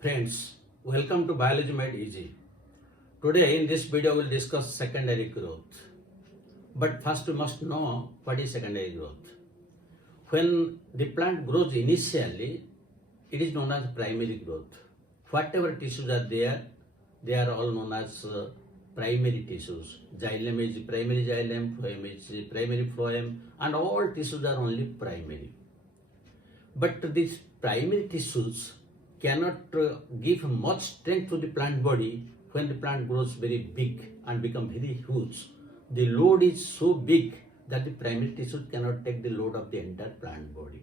Friends, welcome to Biology Made Easy. Today in this video we will discuss secondary growth. But first we must know what is secondary growth. When the plant grows initially, it is known as primary growth. Whatever tissues are there, they are all known as primary tissues. Xylem is primary xylem, phloem is primary phloem, and all tissues are only primary. But these primary tissues cannot give much strength to the plant body when the plant grows very big and become very huge. The load is so big that the primary tissues cannot take the load of the entire plant body.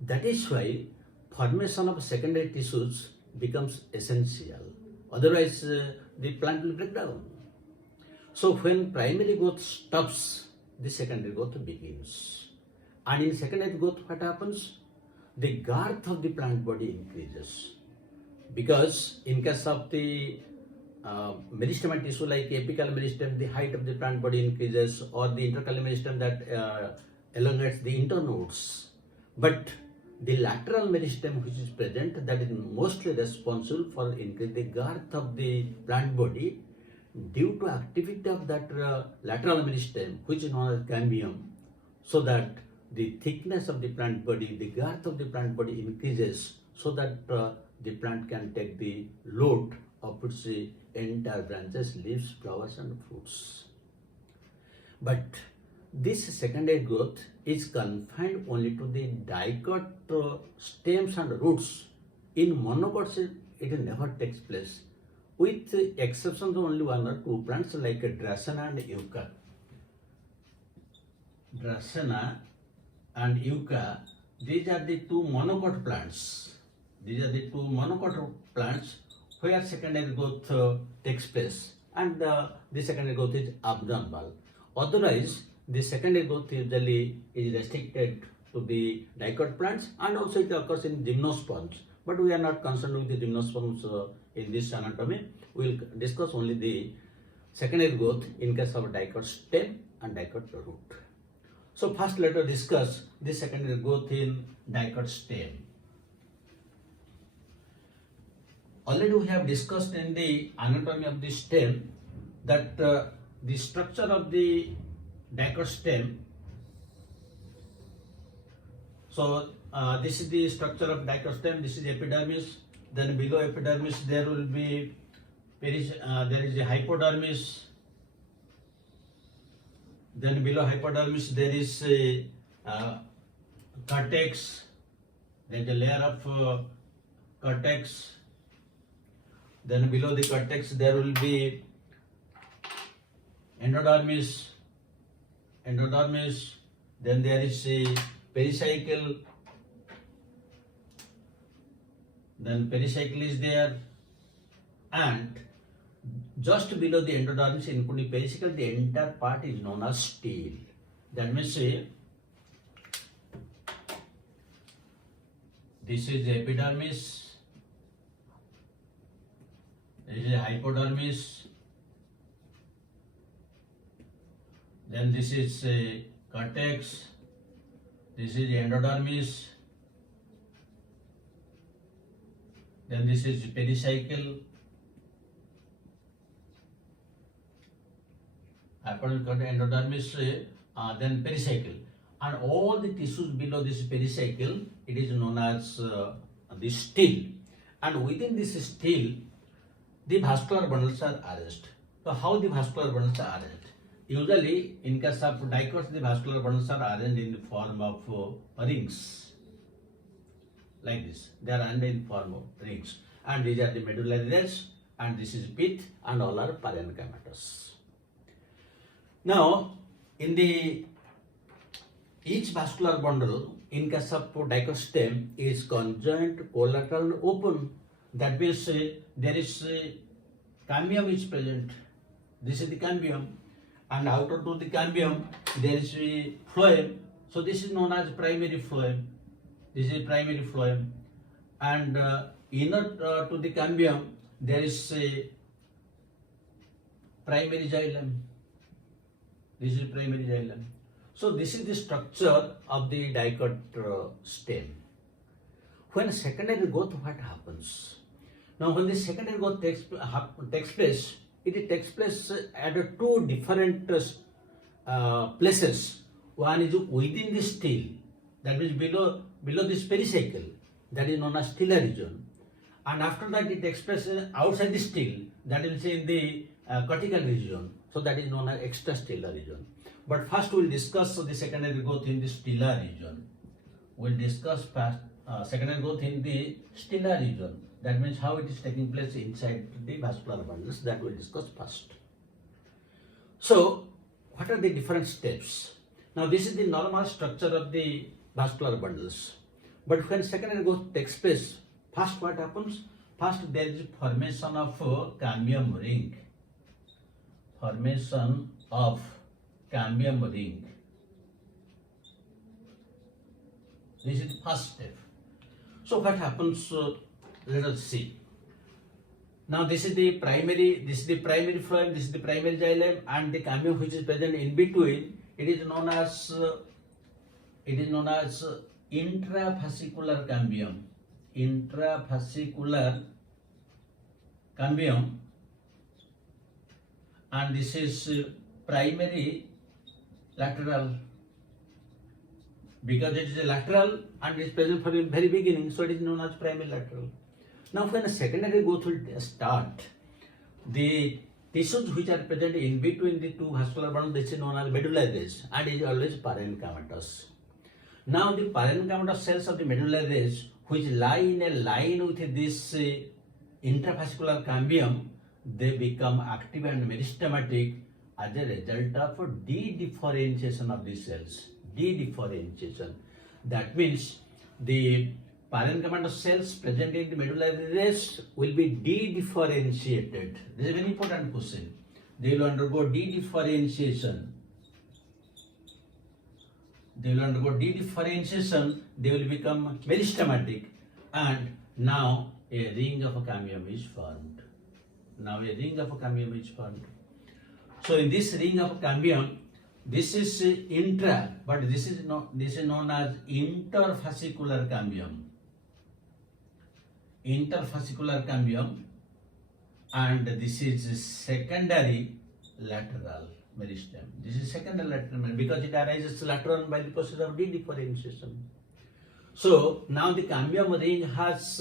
That is why formation of secondary tissues becomes essential. Otherwise, the plant will break down. So when primary growth stops, the secondary growth begins. And in secondary growth, what happens? The girth of the plant body increases, because in case of the meristemal tissue like apical meristem, the height of the plant body increases, or the intercalary meristem that elongates the internodes. But the lateral meristem which is present, that is mostly responsible for increasing the girth of the plant body due to activity of that lateral meristem, which is known as cambium, so that the thickness of the plant body, the girth of the plant body increases, so that the plant can take the load of its entire branches, leaves, flowers and fruits. But this secondary growth is confined only to the dicot stems and roots. In monocots, it never takes place, with exceptions of only one or two plants like Dracena and Yucca. Dracena and Yucca, these are the two monocot plants. These are the two monocot plants where secondary growth takes place, and the secondary growth is abnormal. Otherwise, the secondary growth usually is restricted to the dicot plants, and also it occurs in gymnosperms. But we are not concerned with the gymnosperms in this anatomy. We will discuss only the secondary growth in case of dicot stem and dicot root. So first let us discuss the secondary growth in dicot stem. Already we have discussed in the anatomy of the stem that the structure of the dicot stem. So this is the structure of dicot stem. This is epidermis. Then below epidermis there will be there is a hypodermis. Then below hypodermis there is a cortex. There is a layer of cortex. Then below the cortex there will be endodermis. Then there is a pericycle. Then pericycle is there, and just below the endodermis, including pericycle, the entire part is known as stele. That means this is epidermis, this is hypodermis, then this is cortex, this is endodermis, then this is pericycle, endodermis, then pericycle, and all the tissues below this pericycle, it is known as the stele, and within this stele the vascular bundles are arranged. So how the vascular bundles are arranged? Usually in case of dicots, the vascular bundles are arranged in the form of rings, like this. They are arranged in form of rings, and these are the medullary layers, and this is pith, and all are parenchymatous. Now, in the each vascular bundle, in case of dicot stem, is conjoint, collateral, and open. That means there is cambium is present. This is the cambium, and outer to the cambium there is a phloem. So this is known as primary phloem. This is primary phloem, and inner to the cambium there is a primary xylem. This is primary xylem. So this is the structure of the dicot stem. When secondary growth, what happens? Now, when the secondary growth takes place, it takes place at two different places. One is within the stele, that means below this pericycle, that is known as stellar region. And after that, it takes place outside the stele, that is in the cortical region. So that is known as extrastellar region. But first, we will discuss the secondary growth in the stellar region. We will discuss secondary growth in the stellar region. That means how it is taking place inside the vascular bundles. That we will discuss first. So, what are the different steps? Now, this is the normal structure of the vascular bundles. But when secondary growth takes place, first what happens? First, there is formation of cambium ring. Formation of cambium ring. This is the first step. So what happens? Let us see. Now this is the primary phloem, this is the primary xylem, and the cambium which is present in between. It is known as intrafascicular cambium. Intrafascicular cambium, and this is primary lateral, because it is a lateral and it is present from the very beginning, so it is known as primary lateral. Now, when a secondary growth will start, the tissues which are present in between the two vascular bundles, this is known as medullary res, and is always parenchymatous. Now, the parenchymatous cells of the medullary res, which lie in a line with this intrafascicular cambium, they become active and meristematic as a result of dedifferentiation of these cells. Dedifferentiation. That means the parenchymatous cells present in the medullary res will be dedifferentiated. This is a very important question. They will undergo dedifferentiation. They will undergo dedifferentiation. They will become meristematic, and now a ring of a cambium is formed. So in this ring of cambium, this is intra, but this is known as interfascicular cambium. Interfascicular cambium, and this is secondary lateral meristem. This is secondary lateral because it arises lateral by the process of dedifferentiation. So now the cambium ring has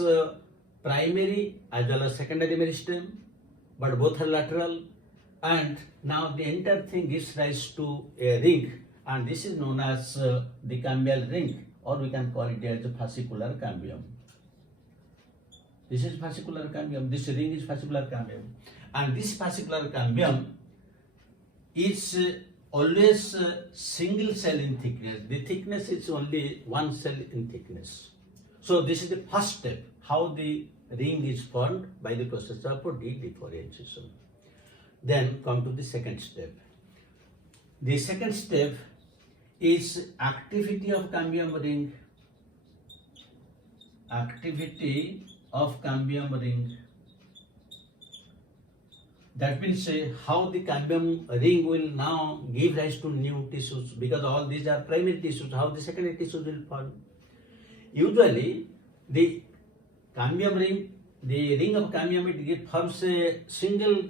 primary as well as secondary meristem, but both are lateral, and now the entire thing gives rise to a ring, and this is known as the cambial ring, or we can call it as a fascicular cambium. This is fascicular cambium, this ring is fascicular cambium, and this fascicular cambium is always single cell in thickness. The thickness is only one cell in thickness. So this is the first step, how the ring is formed by the process of dedifferentiation. Then come to the second step. The second step is activity of cambium ring. Activity of cambium ring. That means how the cambium ring will now give rise to new tissues, because all these are primary tissues, how the secondary tissues will form. Usually the cambium ring, the ring of cambium, it forms a single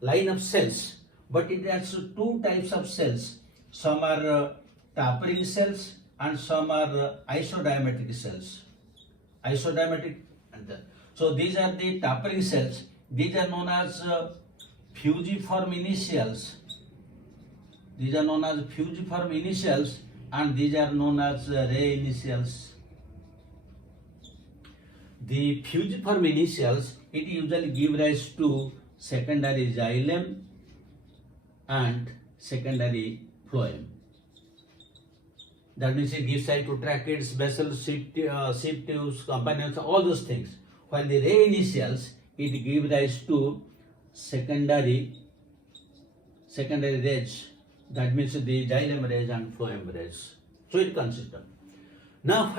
line of cells, but it has two types of cells. Some are tapering cells and some are isodiametric cells. Isodiametric, so these are the tapering cells. These are known as fusiform initials. These are known as fusiform initials, and these are known as ray initials. The fusiform initials, it usually give rise to secondary xylem and secondary phloem. That means it gives rise to tracheids, vessels, sieve tubes, components, all those things. While the ray initials, it gives rise to secondary rays. That means the xylem rays and phloem rays. So it consists of. Now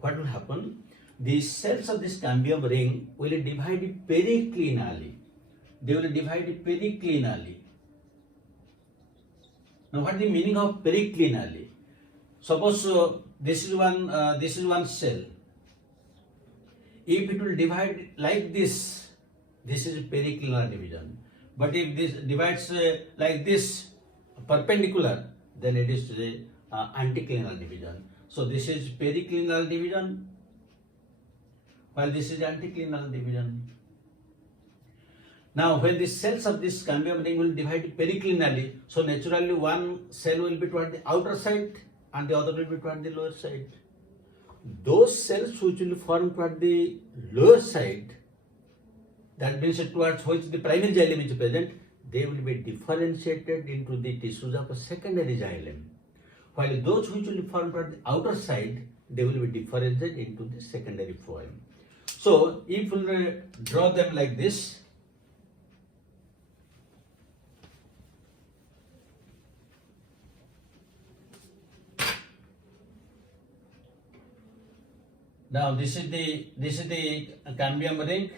what will happen? The cells of this cambium ring will divide periclinally. They will divide periclinally. Now what is the meaning of periclinally? Suppose this is one cell. if it will divide like this is periclinal division. But if this divides like this, perpendicular, then it is anticlinal division. So this is periclinal division, while this is anticlinal division. Now, when the cells of this cambium ring will divide periclinally, so naturally one cell will be toward the outer side and the other will be toward the lower side. Those cells which will form toward the lower side, that means towards which the primary xylem is present, they will be differentiated into the tissues of a secondary xylem. While those which will form toward the outer side, they will be differentiated into the secondary phloem. So, if we draw them like this, now this is the cambium ring.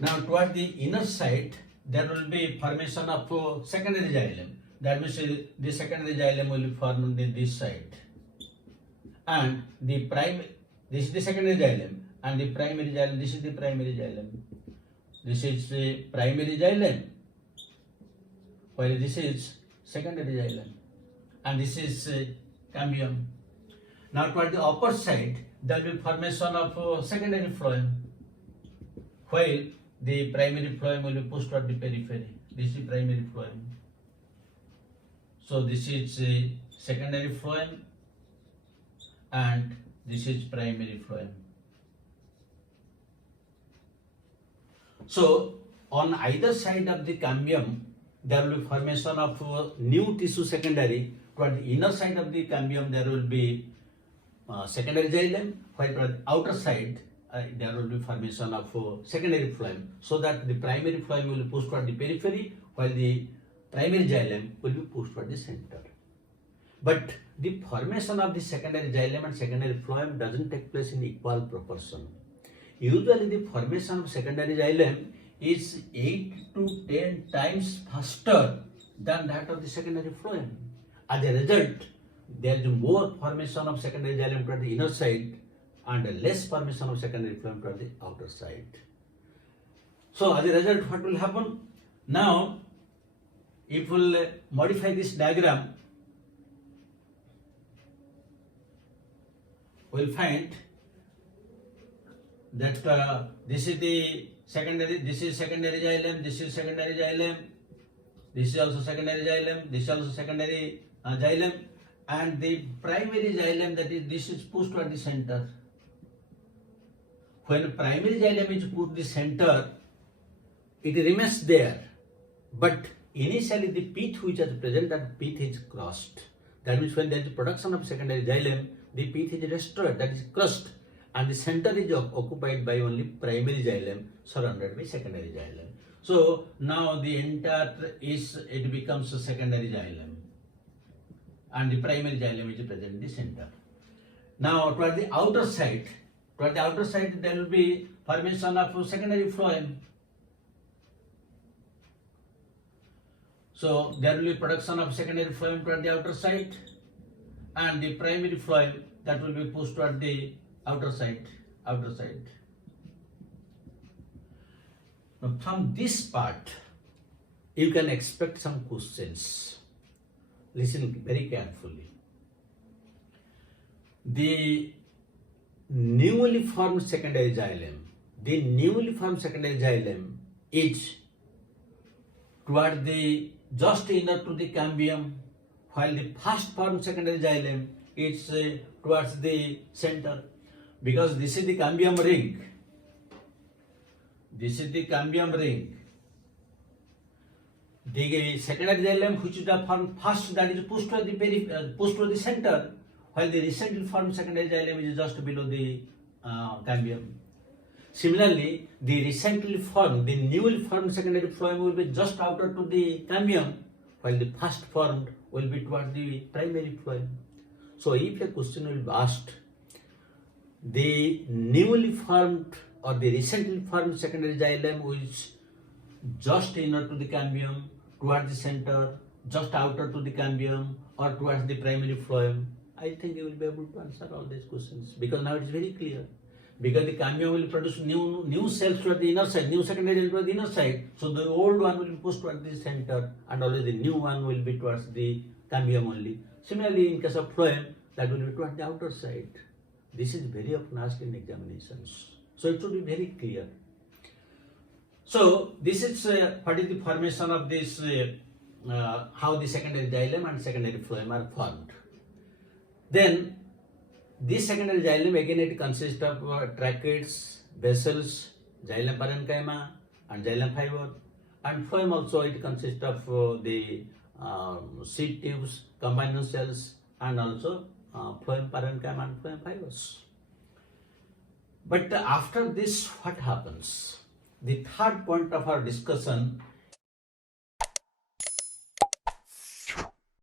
Now toward the inner side there will be formation of secondary xylem. That means the secondary xylem will be formed on this side, and the this is the secondary xylem, and the primary xylem, this is the primary xylem. This is the primary xylem, while this is secondary xylem, and this is cambium. Now toward the upper side, there will be formation of secondary phloem, while the primary phloem will be pushed toward the periphery. This is primary phloem. So this is secondary phloem, and this is primary phloem. So on either side of the cambium, there will be formation of new tissue secondary. Toward the inner side of the cambium, there will be secondary xylem, while toward the outer side there will be formation of secondary phloem, so that the primary phloem will be pushed toward the periphery, while the primary xylem will be pushed toward the center. But the formation of the secondary xylem and secondary phloem doesn't take place in equal proportion. Usually the formation of secondary xylem is 8 to 10 times faster than that of the secondary phloem. As a result, there is more formation of secondary xylem toward the inner side and less formation of secondary phloem toward the outer side. So as a result, what will happen? Now, if we will modify this diagram, we will find that this is the secondary, this is secondary xylem, this is secondary xylem, this is also secondary xylem, this is also secondary xylem, and the primary xylem, that is, this is pushed toward the center. When primary xylem is put to the center, it remains there, but initially the pith which is present, that pith is crossed. That means when there is production of secondary xylem, the pith is destroyed, that is crushed, and the center is occupied by only primary xylem surrounded by secondary xylem. So now the entire it becomes a secondary xylem, and the primary xylem is present in the center. Now toward the outer side, there will be formation of secondary phloem. So there will be production of secondary phloem toward the outer side, and the primary phloem that will be pushed toward the outer side. Now from this part, you can expect some questions. Listen very carefully. The newly formed secondary xylem, is toward the just inner to the cambium, while the first formed secondary xylem is towards the center, because this is the cambium ring. The secondary xylem which is formed first, that is pushed to the center, while the recently formed secondary xylem is just below the cambium. Similarly, the newly formed secondary phloem will be just outer to the cambium, while the first formed will be towards the primary phloem. So if a question will be asked, the newly formed or the recently formed secondary xylem is just inner to the cambium, towards the center, just outer to the cambium, or towards the primary phloem, I think you will be able to answer all these questions, because now it is very clear. because the cambium will produce new cells toward the inner side, new secondary cell toward the inner side. So the old one will be pushed toward the center, and always the new one will be towards the cambium only. Similarly, in case of phloem, that will be towards the outer side. This is very often asked in examinations. So it should be very clear. So this is what is the formation of this, how the secondary xylem and secondary phloem are formed. Then this secondary xylem, again, it consists of tracheids, vessels, xylem parenchyma and xylem fiber, and phloem also it consists of the seed tubes, combination cells, and also phloem parenchyma and phloem fibers. But after this, what happens? The third point of our discussion